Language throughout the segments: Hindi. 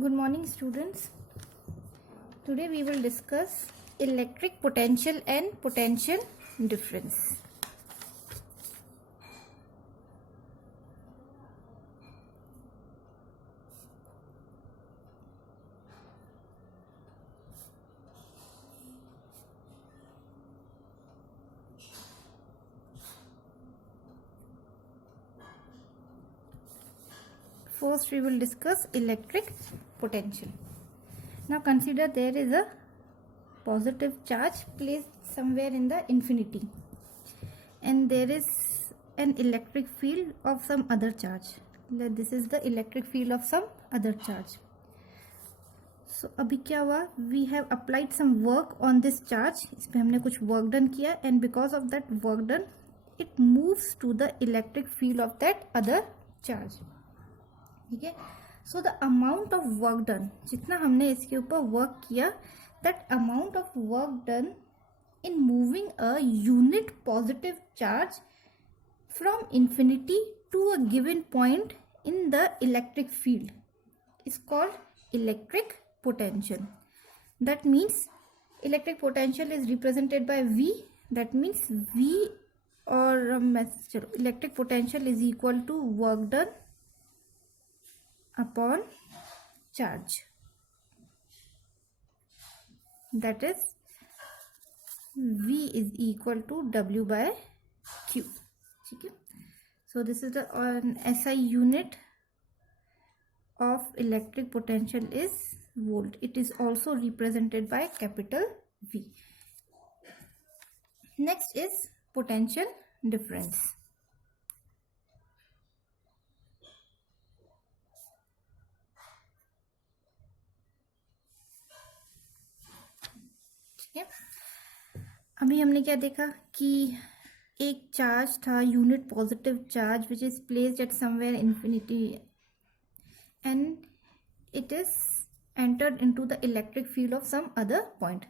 Good morning, students. Today we will discuss electric potential and potential difference. First we will discuss electric potential. Now consider there is a positive charge placed somewhere in the infinity and there is an electric field of some other charge. This is the electric field of some other charge. So अभी क्या हुआ, we have applied some work on this charge. इस पे हमने कुछ work done किया and because of that work done it moves to the electric field of that other charge. ठीक है. So the amount of work done, जितना हमने इसके ऊपर वर्क किया, that amount of work done in moving a unit positive charge from infinity to a given point in the electric field is called electric potential. That means electric potential is represented by V. That means V और चलो electric potential is equal to work done upon charge, that is V is equal to W by Q. ठीक है. So this is the SI unit of electric potential is volt. It is also represented by capital V. Next is potential difference. अभी हमने क्या देखा कि एक चार्ज था, unit positive charge which is placed at somewhere infinity and it is entered into the electric field of some other point,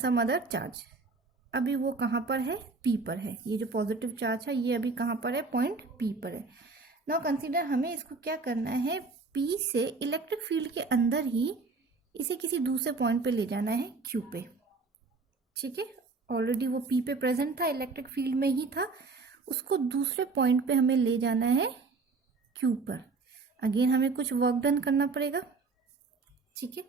some other charge. अभी वो कहाँ पर है? P पर है. ये जो पॉजिटिव चार्ज है ये अभी कहाँ पर है? पॉइंट P पर है. नाउ कंसीडर हमें इसको क्या करना है, P से इलेक्ट्रिक फील्ड के अंदर ही इसे किसी दूसरे पॉइंट पे ले जाना है Q पे. ठीक है. ऑलरेडी वो P पे प्रेजेंट था, इलेक्ट्रिक फील्ड में ही था, उसको दूसरे पॉइंट पे हमें ले जाना है Q पर. अगेन हमें कुछ वर्क डन करना पड़ेगा. ठीक है.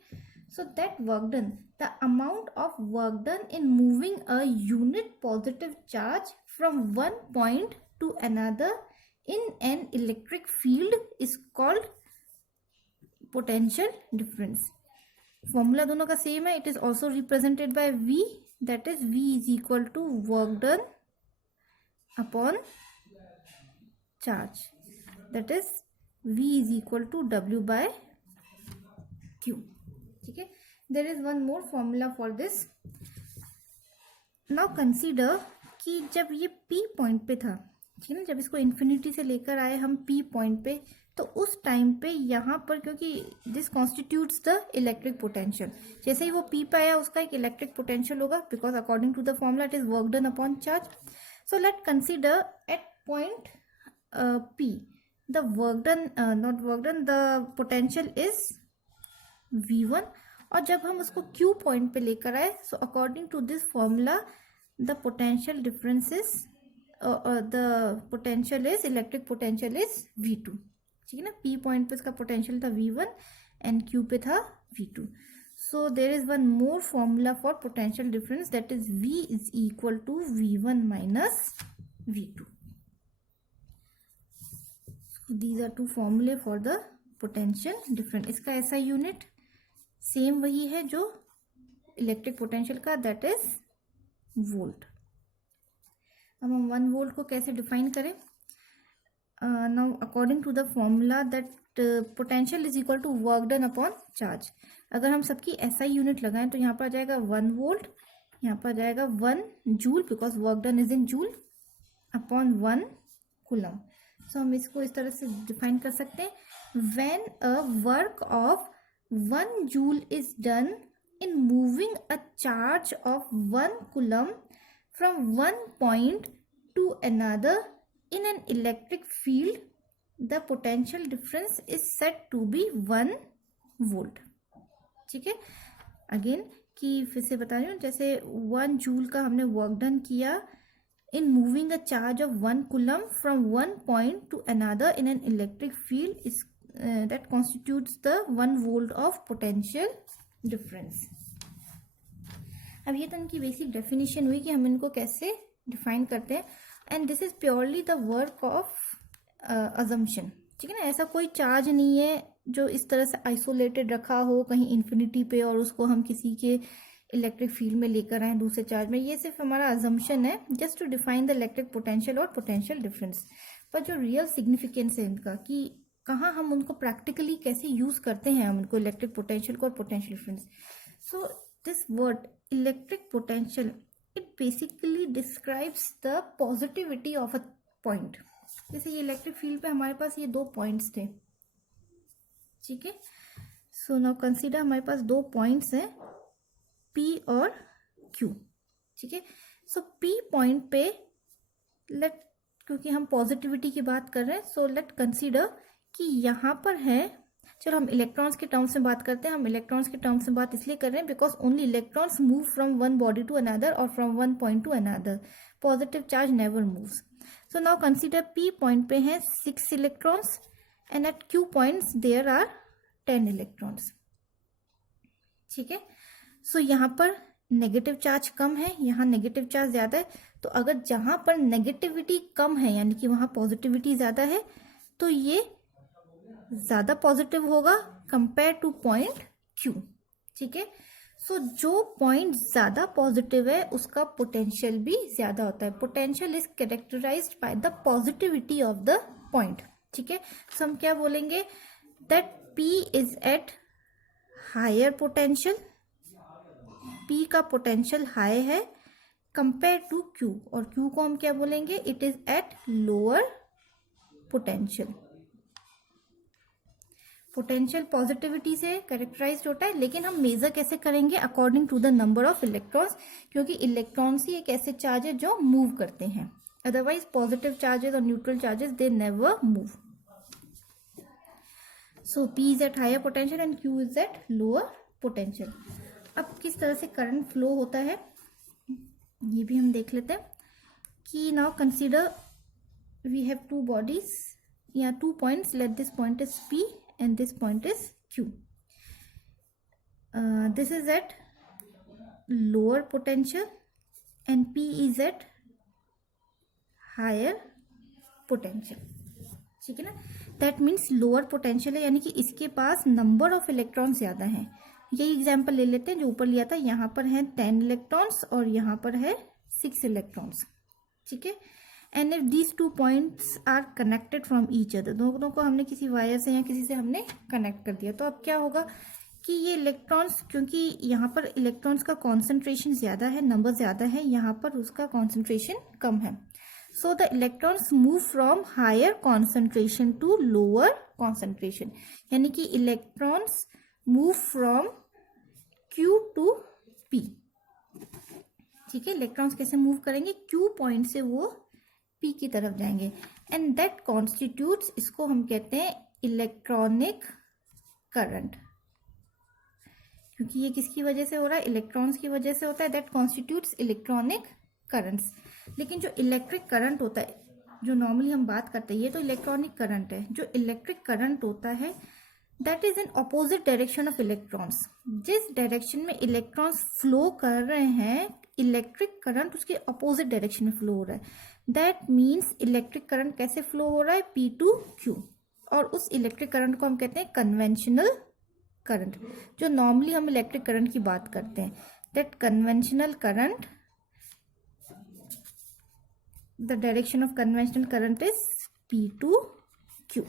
So that work done, the amount of work done in moving a unit positive charge from one point to another in an electric field is called potential difference. Formula दोनों का सेम है. It is also represented by V. That is V is equal to work done upon charge. That is V is equal to W by Q. ठीक है. There is one more formula for this. Now consider कि जब ये P पॉइंट पे था, ठीक है ना, जब इसको इन्फिनिटी से लेकर आए हम P पॉइंट पे, तो उस टाइम पे यहाँ पर क्योंकि this constitutes the electric potential, जैसे ही वो P पे आया उसका एक इलेक्ट्रिक पोटेंशियल होगा because according to the formula it is work done upon charge. So let consider at point P the work done, not work done, the potential is V1. और जब हम उसको Q पॉइंट पे लेकर आए, so according to this formula the potential difference is the potential is electric potential is V2. ठीक है ना. P पॉइंट पे इसका पोटेंशियल था V1 एंड Q पे था V2. So there is one more formula for potential difference, that is V is equal to V1 minus V2. These are two फॉर्मूले फॉर द पोटेंशियल डिफरेंस. इसका ऐसा यूनिट सेम वही है जो इलेक्ट्रिक पोटेंशियल का, दैट इज वोल्ट. अब हम 1 वोल्ट को कैसे डिफाइन करें? Now according to the formula that potential is equal to work done upon charge. अगर हम सबकी SI यूनिट लगाएं तो यहाँ पर आ जाएगा 1 वोल्ट, यहाँ पर आ जाएगा 1 joule because work done is in joule upon 1 coulomb. So हम इसको इस तरह से डिफाइन कर सकते हैं. When a work of 1 joule is done in moving a charge of 1 coulomb from one point to another in an electric field, the potential difference is said to be 1 volt. ठीक है, अगेन कि फिर से बता रही हूँ, जैसे 1 जूल का हमने वर्क डन किया in moving a charge of 1 coulomb from one point to another in an electric field is that constitutes the 1 volt of potential difference। अब ये तो इनकी बेसिक डेफिनेशन हुई कि हम इनको कैसे डिफाइन करते हैं, and this is purely the work of assumption. ठीक है ना, ऐसा कोई चार्ज नहीं है जो इस तरह से आइसोलेटेड रखा हो कहीं इन्फिनिटी पे और उसको हम किसी के इलेक्ट्रिक फील्ड में लेकर आए दूसरे चार्ज में। ये सिर्फ हमारा अजम्पशन है just to define the electric potential और पोटेंशियल डिफरेंस। पर जो रियल सिग्निफिकेंस है इनका कि कहाँ हम उनको प्रैक्टिकली कैसे यूज करते हैं हम उनको इलेक्ट्रिक पोटेंशियल को और potential difference. So this word electric potential it basically describes the positivity of a point. जैसे ये इलेक्ट्रिक फील्ड पे हमारे पास ये 2 पॉइंट्स थे। ठीक है, सो नाउ कंसीडर हमारे पास 2 पॉइंट्स हैं P और Q। ठीक है, सो P पॉइंट पे लेट, क्योंकि हम पॉजिटिविटी की बात कर रहे हैं, सो लेट कंसीडर कि यहाँ पर है, चलो हम इलेक्ट्रॉन्स के टर्म्स में बात करते हैं। हम इलेक्ट्रॉन्स के टर्म्स में बात इसलिए कर रहे हैं because only electrons move from one body to another और from one point to another. Positive charge never moves. So now consider P point पे हैं 6 electrons and at Q points there are 10 electrons. ठीक है, सो यहाँ पर नेगेटिव चार्ज कम है, यहाँ नेगेटिव चार्ज ज्यादा है। तो अगर जहां पर नेगेटिविटी कम है यानी कि वहां पॉजिटिविटी ज्यादा है तो ये ज्यादा पॉजिटिव होगा कंपेयर टू पॉइंट Q। ठीक है, सो जो पॉइंट ज्यादा पॉजिटिव है उसका पोटेंशियल भी ज्यादा होता है। Potential is characterized by the positivity of the point. ठीक है, सो हम क्या बोलेंगे that P is at higher potential, P का पोटेंशियल हाई है कंपेयर टू Q, और Q को हम क्या बोलेंगे it is at lower potential. Potential positivity से कैरेक्टराइज्ड होता है, लेकिन हम मेजर कैसे करेंगे according to the number of electrons, क्योंकि इलेक्ट्रॉन्स ही एक ऐसे चार्ज है जो मूव करते हैं, अदरवाइज पॉजिटिव चार्जेस और neutral charges they never move. So P is at higher potential and Q is at lower potential. अब किस तरह से करंट फ्लो होता है ये भी हम देख लेते हैं कि now consider we have 2 bodies या 2 points, let this point is P and this point is Q. This is at lower potential and P is at higher potential. ठीक है ना, that means lower potential है यानी कि इसके पास number of electrons ज्यादा हैं। यही एग्जाम्पल ले लेते हैं जो ऊपर लिया था, यहाँ पर है 10 इलेक्ट्रॉन्स और यहाँ पर है 6 इलेक्ट्रॉन्स। ठीक है, and if these 2 points are connected from each other, दोनों को हमने किसी वायर से या किसी से हमने कनेक्ट कर दिया, तो अब क्या होगा कि ये इलेक्ट्रॉन्स, क्योंकि यहाँ पर इलेक्ट्रॉन्स का कॉन्सेंट्रेशन ज्यादा है, नंबर ज्यादा है, यहाँ पर उसका कॉन्सेंट्रेशन कम है, so the electrons move from higher concentration to lower concentration, यानी कि electrons move from Q to P। ठीक है, इलेक्ट्रॉन्स कैसे मूव करेंगे, Q पॉइंट से वो P की तरफ जाएंगे, एंड दैट कॉन्स्टिट्यूट्स, इसको हम कहते हैं इलेक्ट्रॉनिक करंट, क्योंकि ये किसकी वजह से हो रहा है, इलेक्ट्रॉन्स की वजह से होता है, दैट कॉन्स्टिट्यूट्स इलेक्ट्रॉनिक करंट्स। लेकिन जो इलेक्ट्रिक करंट होता है जो नॉर्मली हम बात करते हैं ये तो इलेक्ट्रॉनिक करंट है, जो इलेक्ट्रिक करंट होता है that is in opposite direction of electrons. जिस डायरेक्शन में इलेक्ट्रॉन्स फ्लो कर रहे हैं इलेक्ट्रिक करंट उसके ऑपोजिट डायरेक्शन में फ्लो हो रहा है, दैट मीन्स इलेक्ट्रिक करंट कैसे फ्लो हो रहा है P टू Q, और उस इलेक्ट्रिक करंट को हम कहते हैं कन्वेंशनल करंट, जो नॉर्मली हम इलेक्ट्रिक करंट की बात करते हैं, that conventional current, the direction of conventional current is P to Q।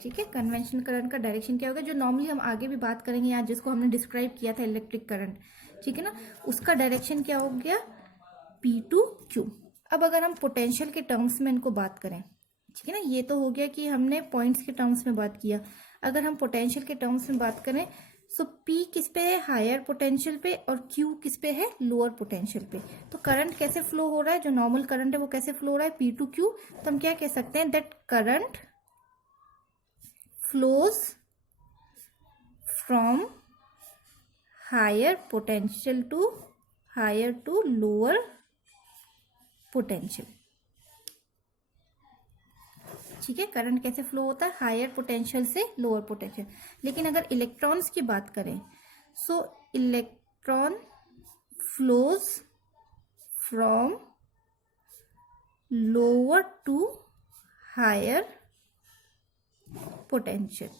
ठीक है, कन्वेंशनल करंट का डायरेक्शन क्या होगा, जो नॉर्मली हम आगे भी बात करेंगे यहाँ जिसको हमने डिस्क्राइब किया था इलेक्ट्रिक करंट, ठीक है ना, उसका डायरेक्शन क्या हो गया P टू Q। अब अगर हम पोटेंशियल के टर्म्स में इनको बात करें, ठीक है ना, ये तो हो गया कि हमने पॉइंट्स के टर्म्स में बात किया, अगर हम पोटेंशियल के टर्म्स में बात करें सो P किस पे है, हायर पोटेंशियल पे, और Q किस पे है, लोअर पोटेंशियल पे। तो करंट कैसे फ्लो हो रहा है, जो नॉर्मल करंट है वो कैसे फ्लो हो रहा है P टू Q, तो हम क्या कह सकते हैं that current flows from higher potential to lower potential. ठीक है, करंट कैसे फ्लो होता है, हायर पोटेंशियल से लोअर पोटेंशियल. लेकिन अगर इलेक्ट्रॉन्स की बात करें, so electron flows from lower to higher potential.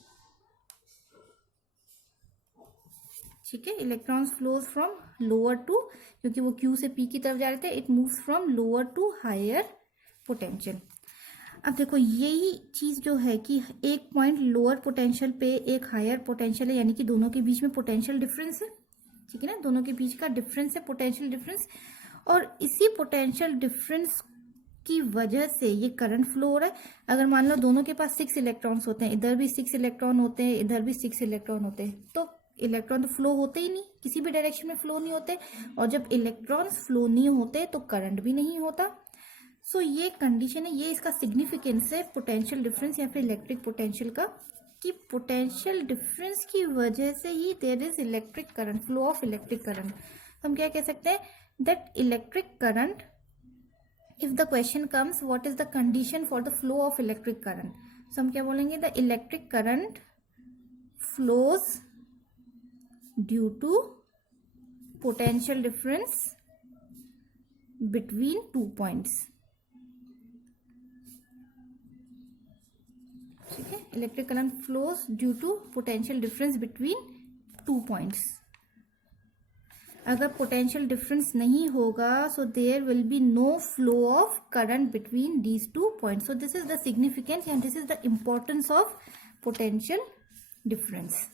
ठीक है, electrons flows from lower to, क्योंकि वो Q से P की तरफ जा रहे थे, it moves from lower to higher potential. अब देखो यही चीज जो है कि एक पॉइंट लोअर पोटेंशियल पे एक हायर पोटेंशियल है, यानी कि दोनों के बीच में पोटेंशियल डिफरेंस है. ठीक है ना, दोनों के बीच का डिफरेंस है पोटेंशियल डिफरेंस, और इसी पोटेंशियल डिफरेंस की वजह से ये करंट फ्लो हो रहा है. अगर मान लो दोनों के पास 6 इलेक्ट्रॉन्स होते हैं, इधर भी 6 इलेक्ट्रॉन होते हैं, इधर भी 6 इलेक्ट्रॉन होते हैं, तो इलेक्ट्रॉन तो फ्लो होते ही नहीं, किसी भी डायरेक्शन में फ्लो नहीं होते, और जब इलेक्ट्रॉन्स फ्लो नहीं होते तो करंट भी नहीं होता. सो ये कंडीशन है, ये इसका सिग्निफिकेंस है पोटेंशियल डिफरेंस या फिर इलेक्ट्रिक पोटेंशियल का, कि पोटेंशियल डिफरेंस की वजह से ही there is electric current, flow of electric current. हम क्या कह सकते हैं, that electric current, if the question comes what is the condition for the flow of electric current, so हम क्या बोलेंगे, the electric current flows due to potential difference between 2 points. ठीक है, electric current flows due to potential difference between 2 points. अगर पोटेंशियल डिफरेंस नहीं होगा, so there will be no flow of current between these 2 points. So this is the significance and this is the importance of potential difference.